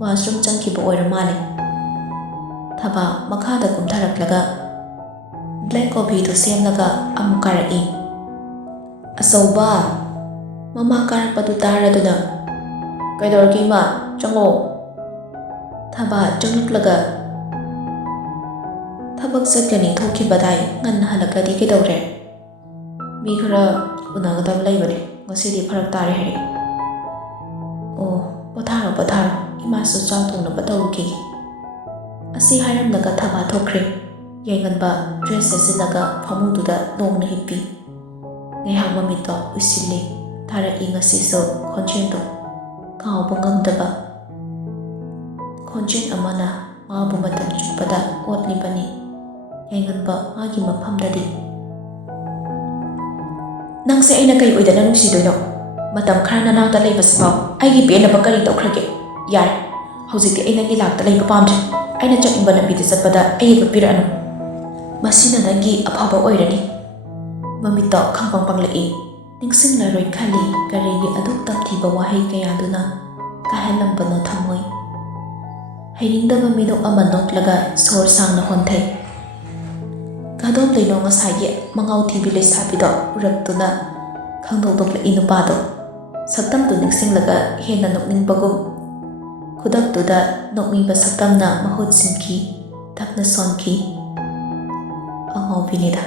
ꯋꯥꯁꯔꯨꯝ ꯆꯪꯈꯤꯕ ꯑꯣꯏꯔ ꯃꯥꯜꯂꯦ꯫ ꯊꯕꯥ ꯃꯈꯥꯗ ꯀꯨꯝꯊꯔꯛꯂꯒ ꯕ꯭ꯂꯦꯛ ꯀꯣꯐꯤꯗꯨ ꯁꯦꯝꯂꯒ ꯑꯃꯨꯛ ꯀꯥꯔꯛꯏ꯫ ꯑꯆꯧꯕ, ꯃꯃꯥ ꯀꯥꯔꯛꯄꯗꯨ ꯇꯥꯔꯗꯨꯅ ꯀꯩꯗꯧꯔꯒꯦ ꯏꯃꯥ, ꯆꯪꯉꯣ꯫ ꯊꯕꯥ ꯆꯪꯂꯛꯂꯒ ꯊꯕꯛ ꯆꯠꯀꯅꯤ ꯊꯣꯛꯈꯤꯕꯗꯥꯏ ꯉꯟꯅ ꯍꯜꯂꯛꯂꯗꯤ ꯀꯩꯗꯧꯔꯦ? ꯃꯤ ꯈꯔ ꯎꯅꯒꯗꯕ ꯂꯩꯕꯅꯦ, ꯉꯁꯤꯗꯤ ꯐꯔꯛ ꯇꯥꯔꯦ ꯍꯥꯏꯔꯛꯏ꯫ ꯑꯣ ꯄꯣꯊꯥꯔꯣ ꯄꯣꯊꯥꯔꯣ, ꯏꯃꯥꯁꯨ ꯆꯥꯛ ꯊꯣꯡꯅꯕ ꯇꯧꯔꯨꯈꯤꯒꯦ꯫ ꯑꯁꯤ ꯍꯥꯏꯔꯝꯂꯒ ꯊꯕꯥ ꯊꯣꯛꯈ꯭ꯔꯦ꯫ ꯌꯥꯏꯉꯟꯕ ꯗ꯭ꯔꯦꯁ ꯁꯦꯠꯆꯤꯜꯂꯒ ꯐꯃꯨꯡꯗꯨꯗ ꯂꯣꯡꯅ ꯍꯤꯞꯄꯤ꯫ ꯉꯥꯏꯍꯥꯛ ꯃꯃꯤꯠꯇꯣ ꯎꯏꯁꯤꯜꯂꯤ꯫ ꯇꯥꯔꯛꯏ ꯉꯁꯤꯁꯨ ꯈꯣꯟꯖꯦꯜꯗꯣ, ꯀꯥꯎꯕ ꯉꯝꯗꯕ ꯈꯣꯟꯖꯦꯜ ꯑꯃꯅ ꯃꯥꯕꯨ ꯃꯇꯝ ꯆꯨꯞꯄꯗ ꯑꯣꯠꯂꯤꯕꯅꯤ꯫ ꯌꯥꯏꯉꯟꯕ ꯃꯥꯒꯤ ꯃꯐꯝꯗꯗꯤ ꯅꯪꯁꯦ ꯑꯩꯅ ꯀꯩ ꯑꯣꯏꯗꯅ ꯅꯨꯡꯁꯤꯗꯣꯏꯅꯣ? ꯃꯇꯝ ꯈꯔ ꯅꯅꯥꯛꯇ ꯂꯩꯕꯁꯤꯐꯥꯎ ꯑꯩꯒꯤ ꯄꯦꯟꯅꯕ ꯀꯔꯤ ꯇꯧꯈ꯭ꯔꯒꯦ? ꯌꯥꯔꯦ, ꯍꯧꯖꯤꯛꯇꯤ ꯑꯩ ꯅꯪꯒꯤ ꯂꯥꯛꯇ ꯂꯩꯕ ꯄꯥꯝꯗ꯭ꯔꯦ꯫ ꯑꯩꯅ ꯆꯠꯅꯤꯡꯕ ꯂꯝꯕꯤꯗ ꯆꯠꯄꯗ ꯑꯌꯦꯠꯄ ꯄꯤꯔꯛꯑꯅꯨ꯫ ꯃꯁꯤꯅ ꯅꯪꯒꯤ ꯑꯐꯕ ꯑꯣꯏꯔꯅꯤ꯫ ꯃꯃꯤꯠꯇꯣ ꯈꯪꯄꯪ ꯄꯪꯂꯛꯏ꯫ ꯅꯤꯡꯁꯤꯡꯂꯔꯣꯏ ꯈꯜꯂꯤ ꯀꯔꯤꯒꯤ ꯑꯗꯨꯛ ꯇꯝꯊꯤꯕ ꯋꯥꯍꯩ ꯀꯌꯥꯗꯨꯅ ꯀꯥꯏꯍꯜꯂꯝꯕꯅꯣ ꯊꯃꯣꯏ꯫ ꯍꯩꯅꯤꯡꯗꯕ ꯃꯤꯅꯣꯛ ꯑꯃ ꯅꯣꯛꯂꯒ ꯁꯣꯔ ꯁꯥꯡꯅ ꯍꯣꯟꯊꯩ꯫ ꯀꯗꯣꯝꯗꯩꯅꯣ ꯉꯁꯥꯏꯒꯤ ꯃꯉꯥꯎ ꯊꯤꯕꯤ ꯂꯩꯁꯥꯕꯤꯗꯣ ꯎꯔꯛꯇꯨꯅ ꯈꯪꯗꯣꯛꯂꯛꯏ ꯅꯨꯄꯥꯗꯣ꯫ ꯁꯛꯇꯝꯗꯨ ꯅꯤꯡꯁꯤꯡꯂꯒ ꯍꯦꯟꯅ ꯅꯣꯛꯅꯤꯡꯕꯒꯨꯝ꯫ ꯈꯨꯗꯛꯇꯨꯗ ꯅꯣꯛꯅꯤꯡꯕ ꯁꯛꯇꯝꯅ ꯃꯍꯨꯠ ꯁꯤꯟꯈꯤ, ꯇꯞꯅ ꯁꯣꯟꯈꯤ꯫ ꯑꯉꯥꯎꯕꯤꯅꯤꯗ꯫